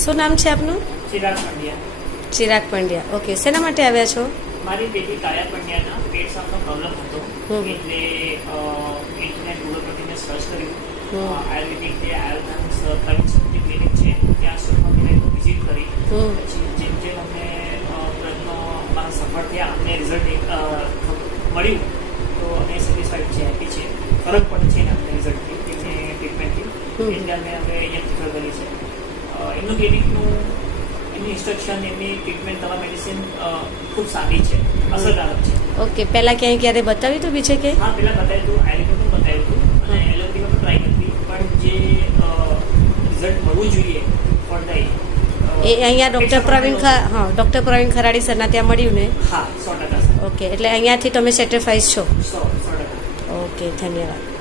શું નામ છે આપનું? ચિરાગ પંડ્યા. ચિરાગ પંડ્યા. ઓકે, શેના માટે આવ્યા છો? મારી બેટી કાયા પંડ્યાના પેટ સાફનો પ્રોબ્લેમ હતો એટલે ઇન્ટરનેટ ગૂગલ પરથી મેં સર્ચ કર્યું. આયુર્વેદિક જે આયુર્વેદિક પંચમુખી ક્લિનિક છે ત્યાં સુધી મેં વિઝિટ કરી. પછી જેમ જેમ અમને પ્રયત્નો અમારા સફળ થયા અમને રિઝલ્ટ મળ્યું તો અમે સેટિસ્ફાઈડ છે, હેપી છે, ફરક પડે છે અમને રિઝલ્ટથી એમની ટ્રીટમેન્ટથી. એટલે અમે અહીંયા પ્રિફર કરી છે. એમનું ક્લિનિકનું એમની ઇન્સ્ટ્રક્શન એમની ટ્રીટમેન્ટ તમારા મેડિસિન ખૂબ સારી છે, અસરકારક છે. ઓકે, પહેલાં ક્યારે બતાવ્યું હતું બીજે કે? હા, પહેલાં બતાવ્યું હતું, આયુર્વેદમાં બતાવ્યું હતું અને એલોપેથીમાં પણ ટ્રાય કરી, પણ જે રિઝલ્ટ મળવું જોઈએ ફળદાયી એ અહીંયા ડૉક્ટર પ્રવીણ ખરાડી સરના ત્યાં મળ્યું ને? હા, 100% સર. ઓકે, એટલે અહીંયાથી તમે સેટિસ્ફાઈડ છો? 100%. ઓકે, ધન્યવાદ.